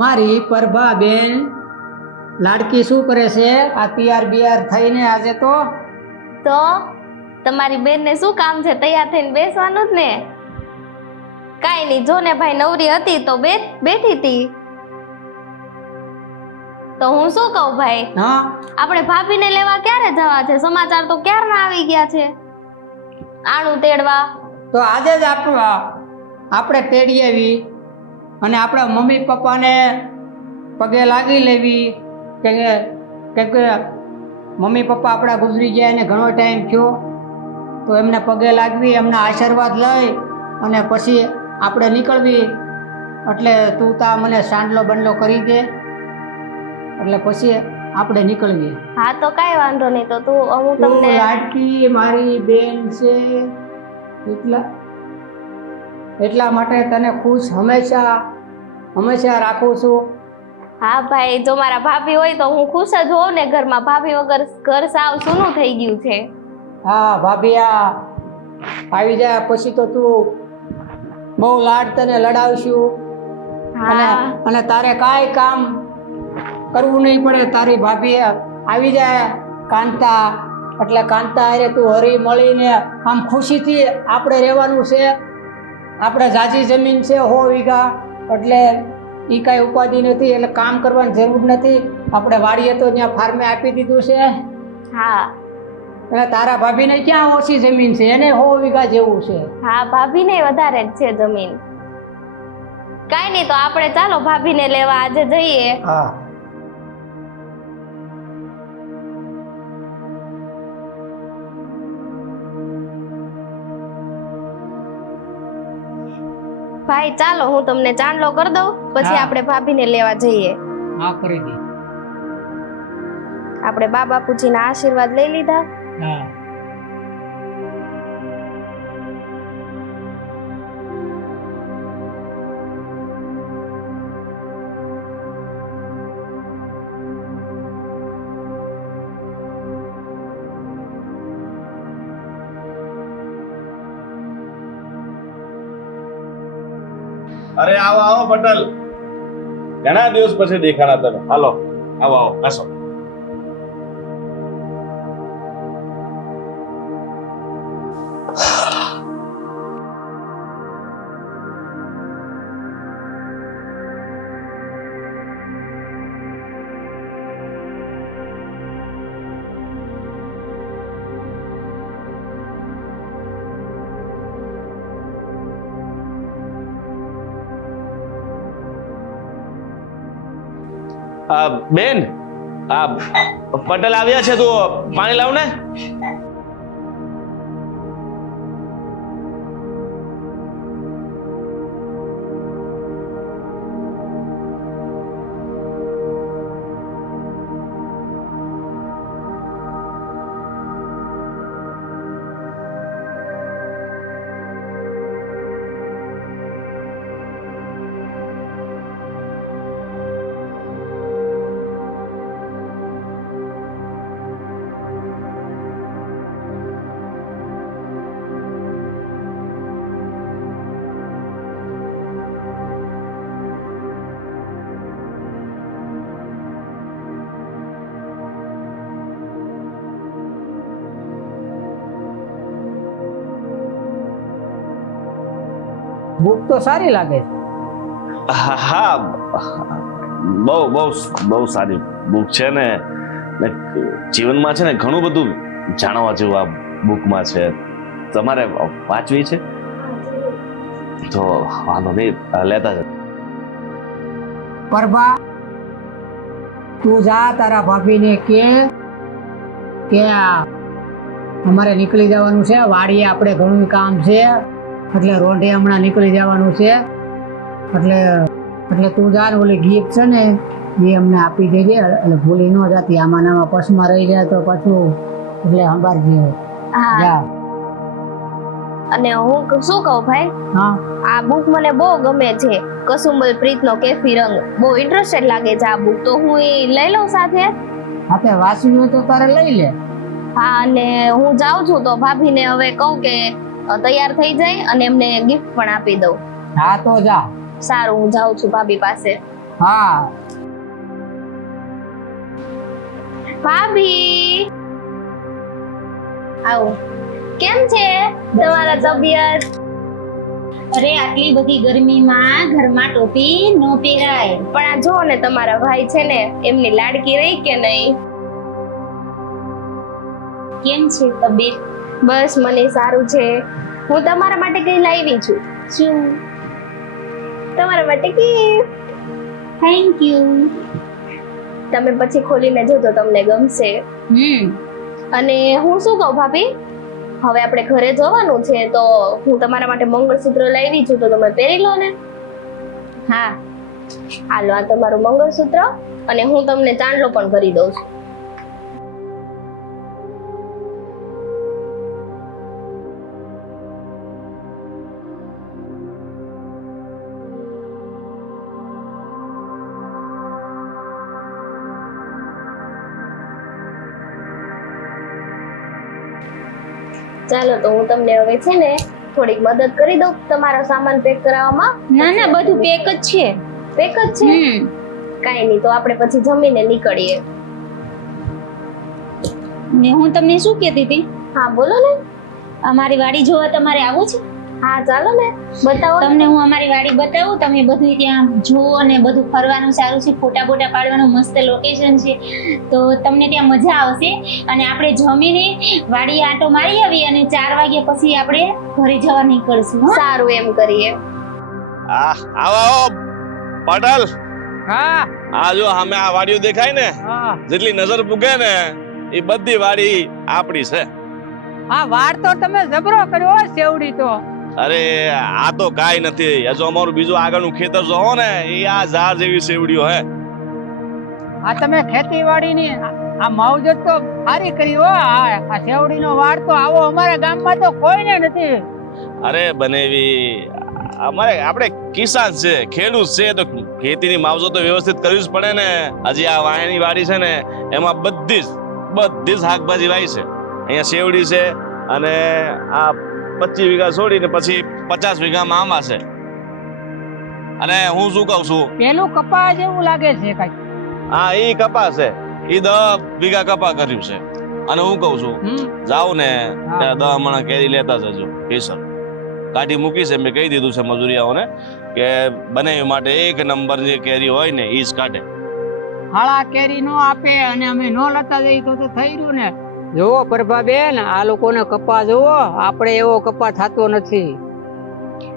મારી પ્રભા બેન લાડકી શું કરે છે? આ તૈયાર બિયાર થઈને આજે તો તમારી બેન ને શું કામ છે? તૈયાર થઈને બેસવાનું જ ને. કાઈ નહીં, જો ને ભાઈ નવરી હતી તો બેઠી હતી. તો હું શું કહું ભાઈ, હા આપણે ભાભીને લેવા ક્યારે જવા છે? સમાચાર તો ક્યારના આવી ગયા છે આણું તેડવા. તો આજે જ આપણે તેડી આવી અને આપણા મમ્મી પપ્પાને પગે લાગી લેવી કે મમ્મી પપ્પા આપણા ગુજરી ગયા એને ઘણો ટાઈમ થયો, તો એમને પગે લાગવી, એમના આશીર્વાદ લઈ અને પછી આપણે નીકળવી. એટલે તું તા મને સાંડલો બંડલો કરી દે એટલે પછી આપણે નીકળીએ. હા તો કાંઈ વાંધો નહીં. તો હું તું તમને લાડકી મારી બેન છે એટલા માટે તને ખુશ હંમેશા રાખું છું. હા ભાઈ, જો મારા ભાભી હોય તો હું ખુશ જ હોઉં ને ઘરમાં. ભાભી વગર ઘર સાવ સૂનું થઈ ગયું છે. હા ભાભી આવી જાય પછી તો તું બહુ લાડ તને લડાવશું અને તારે કાંઈ કામ કરવું નહીં પડે. તારી ભાભી આવી જાય કાંતા, એટલે કાંતા હારે તું હરી મળીને આમ ખુશીથી આપણે રહેવાનું છે. આપણે ઝાઝી જમીન છે 100 વીઘા, એટલે એ કાંઈ ઉપાધિ નથી, એટલે કામ કરવાની જરૂર નથી. આપણે વાડીએ તો ત્યાં ફાર્મે આપી દીધું છે. હા, એટલે તારા ભાભીને ક્યાં ઓછી જમીન છે? એને 100 વીઘા જેવું છે. હા ભાભીને વધારે જ છે જમીન. કાંઈ નહીં, તો આપણે ચાલો ભાભીને લેવા આજે જઈએ. હા ભાઈ ચાલો, હું તમને ચાંદલો કરી દઉં, પછી હા. આપણે ભાભીને લેવા જઈએ. હા કરી દે. આપણે બા બાપુજીના આશીર્વાદ લઈ લીધા. હા અરે આવો આવો પટેલ, ઘણા દિવસ પછી દેખાણા તમે. હાલો આવો આવો આસો. બેન, પટેલ આવ્યા છે, તો પાણી લાવ ને. ભૂખ તો સારી લાગે છે. હા, બહુ સારી બુક છે ને જીવનમાં છે ને ઘણું બધું જાણવા જેવું આ બુકમાં છે. તમારે વાંચવી છે તો વાંધો નહીં, લેતા જ. પ્રભા તું જા, તારા ભાભીને કે અમારે નીકળી જવાનું છે વાડીએ. આપણે ઘણું કામ છે, એટલે રોડે હમણાં નીકળી જવાનું છે. એટલે તું જા ને ઓલી ગીત છે ને એ અમને આપી દેજે, એટલે ભૂલી ન જતી. આમાં આમાં પસમાં રહી જાય તો પાછું એટલે સંભાળજે. જા. અને હું શું કહું ભાઈ, હા આ બુક મને બહુ ગમે છે. કસુંબલ પ્રીતનો કેફી રંગ બહુ ઇન્ટરેસ્ટેડ લાગે છે આ બુક. તો હું એ લઈ લઉં સાથે. આપણે વાંચવી હોય તો તારે લઈ લે. હા, અને હું જાઉં છું તો ભાભીને હવે કહું કે તૈયાર થઈ જાય અને એમને ગિફ્ટ પણ આપી દઉં. હા તો જા. સારું, હું જાઉં છું ભાભી પાસે. હા. ભાભી આવો. કેમ છે તમારા તબિયત? અરે આટલી બધી ગરમીમાં ઘરમાં ટોપી નો પહેરાય. પણ આ જો ને તમારા ભાઈ છે ને એમની લાડકી રહી કે નહીં? કેમ છે તબિયત? બસ મને સારું છે. હું તમારા માટે કઈ લાવી છું. શું? તમારા માટે gift. Thank you. તમે પછી ખોલીને જોજો, તમને ગમશે. અને હું શું કહું ભાભી, હવે આપણે ઘરે જવાનું છે તો હું તમારા માટે મંગળસૂત્ર લાવી છું, તો તમે પહેરી લો ને. હા. હાલો, આ તમારું મંગળસૂત્ર અને હું તમને ચાંદલો પણ કરી દઉં છું. ચાલો તો હું તમને હવે છે ને થોડીક મદદ કરી દઉં તમારો સામાન પેક કરાવવામાં. ના ના, બધું પેક જ છે. પેક જ છે? કાંઈ નહીં, તો આપણે પછી જમીને નીકળીએ. ને હું તમને શું કહેતી હતી? હા બોલો ને. અમારી વાડી જોવા તમારે આવું છે? હા ચાલો ને, બતાવો. તમને હું અમારી વાડી બતાવું, તમે બધું ત્યાં જુઓ ને બધું ફરવાનું સારું છે, ફોટા બોટા પાડવાનું મસ્ત લોકેશન છે, તો તમને ત્યાં મજા આવશે. અને આપણે જમીને વાડી આટો મારી આવી અને 4 વાગ્યા પછી આપણે ઘરે જવા નીકળશું. હો? સારું, એમ કરીએ. આવો પટેલ. હા. આ જો સામે આ વાડીઓ દેખાય ને, હા. જેટલી નજર પૂગે ને એ બધી વાડી આપણી છે. આ વાર તો તમે જબરો કર્યો હો, સેવડી તો. અરે આ તો કાઈ નથી, હજુ અમારું બીજું આગળનું ખેતર જોવો ને, એ આ ઝાડ જેવી સેવડીઓ હે. આ તમે ખેતીવાડીની આ માવજત તો સારી કરી હો. આ સેવડીનો વાર તો આવો અમારા ગામમાં તો કોઈને નથી. અરે બનેવી, આપણે કિસાન છે, ખેડૂત છે, તો ખેતીની માવજત તો વ્યવસ્થિત કરવી જ પડે ને. હજી આ વાયની વાડી છે ને, એમાં બધી જ શાકભાજી વાવી છે. અહીંયા શેવડી છે અને આ 25 વીઘા છોડીને પછી 50 વીઘામાં આંબા છે. અને હું શું કહું છું, પેલું કપા જેવું લાગે છે કઈ. હા ઈ કપા છે, ઈ 10 વીઘા કપા કર્યું છે. અને હું કહું છું, જાવ ને ત્યાં 10 મણ કેરી લેતા જજો. કેસર કાઢી મૂકી છે, મેં કહી દીધું છે મજૂરિયાઓને કે બનાવી માટે 1 નંબરની કેરી હોય ને ઈ જ કાઢે. હાળા કેરી નો આપે અને અમે નો લેતા જઈએ તો થઈ રહ્યું ને. જોવો પ્રભાબેન, આ લોકોને કપા જોવો, આપણે એવો કપા થતો નથી.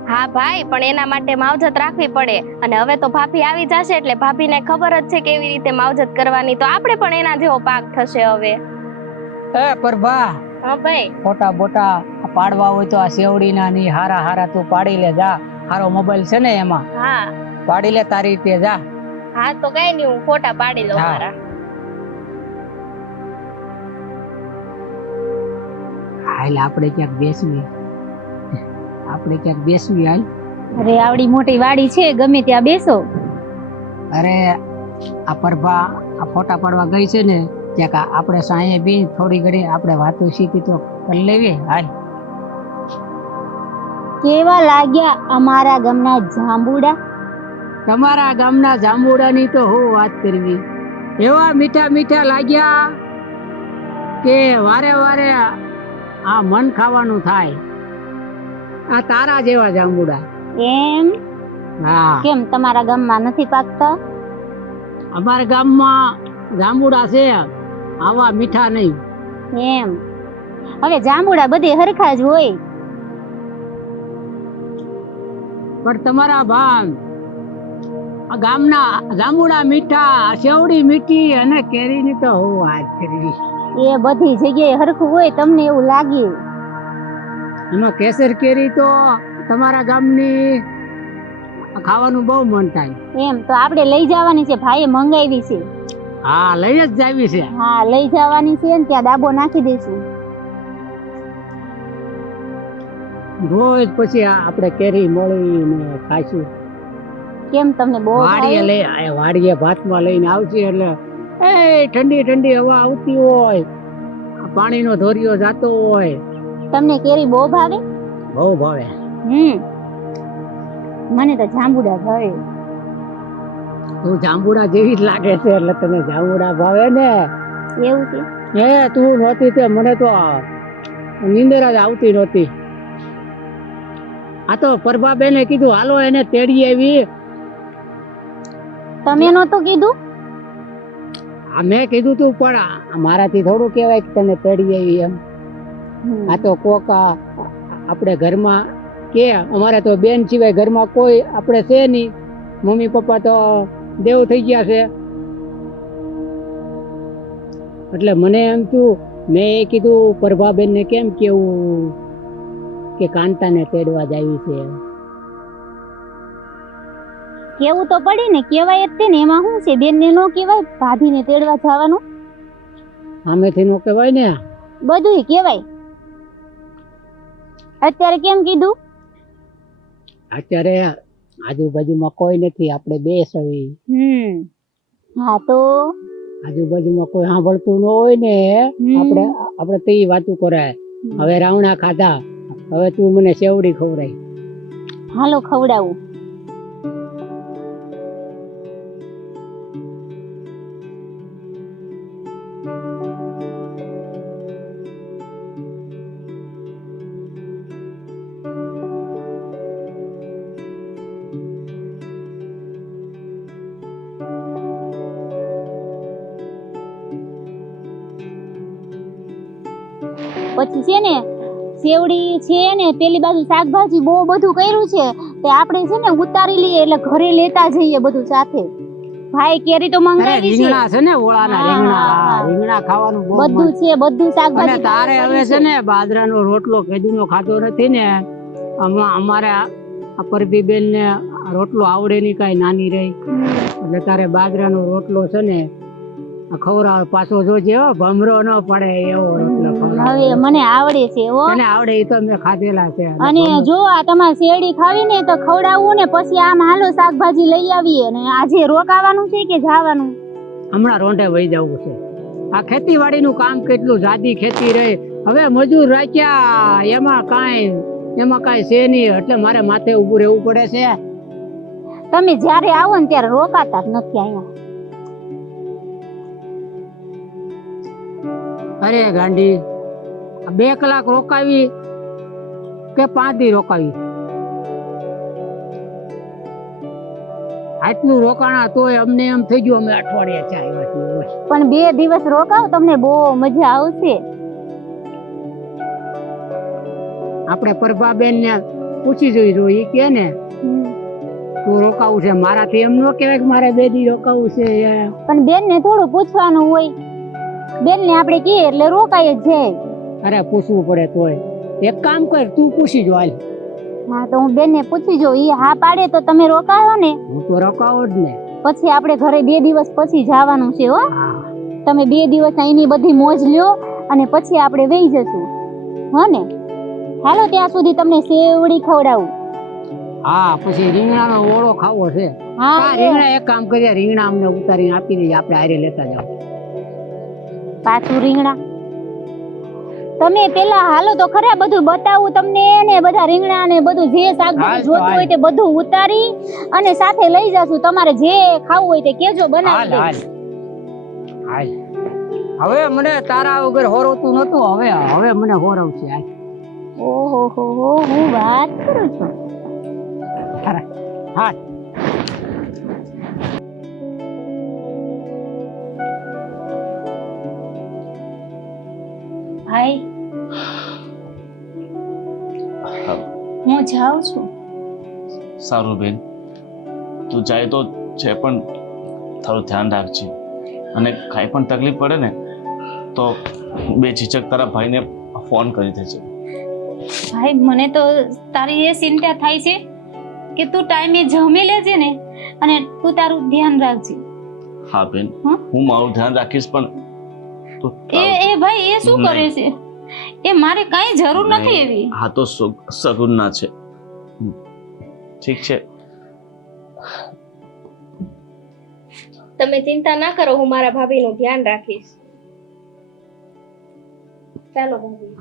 હા ભાઈ, પણ એના માટે માવજત રાખવી પડે. અને હવે તો ભાભી આવી જશે એટલે ભાભીને ખબર જ છે કેવી રીતે માવજત કરવાની, તો આપણે પણ એના જેવો પાક થશે હવે. એ પ્રભા. હા ભાઈ. ફોટા બોટા પાડવા હોય તો આ સેવડીના ની હારા તું પાડી લે જા. હારો મોબાઈલ છે ને એમાં. હા પાડી લે તારી રીતે જા. હા તો કઈ નહીં, હું ફોટા પાડી લઉં મારા. હાલ આપણે ક્યાંક બેસવી હાલ. અરે આવડી મોટી વાડી છે, ગમે ત્યાં બેસો. અરે આ પ્રભા આ ફોટા પાડવા ગઈ છે ને, ક્યાંક આપણે સાંયે બી થોડી ઘડી આપણે વાતો સીધી તો કરી લેવી. હાલ. કેવા લાગ્યા અમારા ગામના જાંબુડા? તમારા ગામના જાંબુડાની તો હું વાત કરવી, એવા મીઠા લાગ્યા કે વારે વારે આ મન ખાવાનું થાય. આ તારા જેવા જાંબુડા. એમ? હા. કેમ તમારા ગામમાં નથી પાકતા? અમારા ગામમાં જાંબુડા છે, આવા મીઠા નહીં. એમ? હવે જાંબુડા બધે હરખા જ હોય. પણ તમારા ભાગ ગામના જાંબુડા મીઠા, સેવડી મીઠી અને કેરીની તો હું વાત કરવી. એ બધી જગ્યાએ હરખું હોય, તમને એવું લાગે. એમાં કેસર કેરી તો તમારા ગામની ખાવાનું બહુ મન થાય. એમ? તો આપણે લઈ જવાની છે, ભાઈએ મંગાવી છે. હા લઈ જ જાવી છે. હા લઈ જવાની છે ને ત્યાં ડાબો નાખી દઈશું. રોજ પછી આપણે કેરી મળીને ખાઈશું. કેમ તમને બહુ વાડીએ ભાતમાં લઈને આવશે એટલે એ ઠંડી હવા આવતી હોય, પાણીનો ધોરિયો જાતો હોય. તમને કેરી બહુ ભાવે? બહુ ભાવે. મને તો જાંબુડા ભાવે. તું જાંબુડા જેવી જ લાગે છે એટલે તને જાંબુડા ભાવે ને. એવું છે? તું નહોતી તે મને તો નીંદર જ આવતી નહોતી. આ તો પ્રભાબેને કીધું હાલો એને તેડી આવી. તમે નહોતું કીધું? મેં કીધું તું પણ મારાથી થોડું કહેવાય કે તને તેડી આવી એમ. આ તો કોક આપણે ઘરમાં કે અમારે તો બેન સિવાય ઘરમાં કોઈ આપણે છે નહીં. મમ્મી પપ્પા તો દેવ થઈ ગયા છે એટલે મને એમ થયું મેં કીધું પ્રભાબેન ને કેમ કેવું કે કાંતાને તેડવા જ આવી છે. કેવું તો પડે ને, કેવાય જ તે ને. એમાં શું છે? બેન ને નો કેવાય? ભાભીને તેડવા જવાનું સામેથી નો કહેવાય ને. બધુંય કેવાય. અત્યારે કેમ કીધું? અત્યારે આજુબાજુમાં કોઈ નથી, આપણે બે સવી. હા તો આજુબાજુમાં કોઈ સાંભળતું ન હોય ને આપણે તે વાતું કરાય. હવે રાવણા ખાધા, હવે તું મને સેવડી ખવડાય. હાલો ખવડાવું. પછી છે ને સેવડી છે ને પેલી બાજુ શાકભાજી બહુ બધું કર્યું છે તે આપણે છે ને ઉતારી લઈએ એટલે ઘરે લેતા જઈએ બધું સાથે. ભાઈ કેરી તો મંગાવી છે. રીંગણા છે ને ઓળાના રીંગણા ખાવાનું બહુ બધું છે, બધું શાકભાજી. અને તારે હવે છે ને બાજરાનો રોટલો કેદુનો ખાધો નથી ને. અમારે આ પરબીબેન ને રોટલો આવડે નહીં, કાંઈ નાની રહી એટલે તારે બાજરાનો રોટલો છે ને ખવડાવ. પાછો જોજે ભમરો ન પડે એવો રોટલો ખવડાવ. હવે મને આવડે છે હો. તને આવડે એ તો મેં ખાધેલા છે. અને જો આ તમારે શેરડી ખાવી ને તો ખવડાવવું ને પછી આમ હાલો શાકભાજી લઈ આવીએ. ને આજે રોકાવાનું છે કે જવાનું? હમણાં રોંઢે વહી જવું છે. આ ખેતીવાડીનું કામ કેટલું જાદી ખેતી રહે. હવે મજૂર રાખ્યા એમાં કાંઈ છે નહીં એટલે મારે માથે ઊભું રહેવું પડે છે. તમે જ્યારે આવો ને ત્યારે રોકાતા જ નથી અહીંયા. અરે ગાંડી, 2 કલાક રોકાવી કે 5 દી રોકાવી? આટલું રોકાણા તોય અમને એમ થઈ ગયું અમે અઠવાડિયે ચાલ્યા છીએ. પણ 2 દિવસ રોકાવ, તમને બહુ મજા આવશે. આપણે પ્રભાબેન ને પૂછી જોઈ કે ને તું રોકાવું છે. મારાથી એમ ન કહેવાય કે મારે 2 દી રોકાવું છે. પણ બેન ને થોડું પૂછવાનું હોય. બેન ને આપણે કહીએ એટલે રોકાય જ જાય. અરે પૂછવું પડે તોય. એક કામ કર, તું પૂછી જો હાલ. હા તો હું બેન ને પૂછી જો, ઈ હા પાડે તો તમે રોકાવો ને. હું તો રોકાવો જ ને. પછી આપણે ઘરે 2 દિવસ પછી જવાનું છે હો. હા તમે 2 દિવસ અહીંની બધી મોજ લ્યો અને પછી આપણે વહી જશું હો ને. હાલો ત્યાં સુધી તમને સેવડી ખવડાવું. હા પછી રીંગણાનો ઓળો ખાવો છે. હા રીંગણા એક કામ કરીએ, રીંગણા અમને ઉતારીને આપી દઈએ, આપણે હારે લેતા જાવ. પાછું રીંગણા? તમે પેલા હાલો તો ખરા, બધું બતાવું તમને ને બધા રીંગણા ને બધું જે શાકભાજી જોતું હોય તે બધું ઉતારી અને સાથે લઈ જાશું. તમારે જે ખાવું હોય તે કેજો, બનાવી દઈશ. હવે મને તારા વગર હોરવતું નતું, હવે મને હોરવ છે. ઓહો હો હો, હું વાત કરું છું. હા ભાઈ હું જાઉં છું. સારું બેન, તું જાય તો છે પણ તારું ધ્યાન રાખજે. અને કાંઈ પણ તકલીફ પડે ને તો બેઝિઝક તારા ભાઈને ફોન કરી દેજે. ભાઈ મને તો તારી એ ચિંતા થાય છે કે તું ટાઈમે જમી લેજે ને અને તું તારું ધ્યાન રાખજે. હા બેન, હું મારું ધ્યાન રાખીશ પણ એ ભાઈ એ શું કરે છે? એ મારે કાંઈ જરૂર નથી એવી. હા તો સગુનના છે. ઠીક છે, તમે ચિંતા ના કરો, હું મારા ભાભીનું ધ્યાન રાખીશ. ચાલો ભાભી.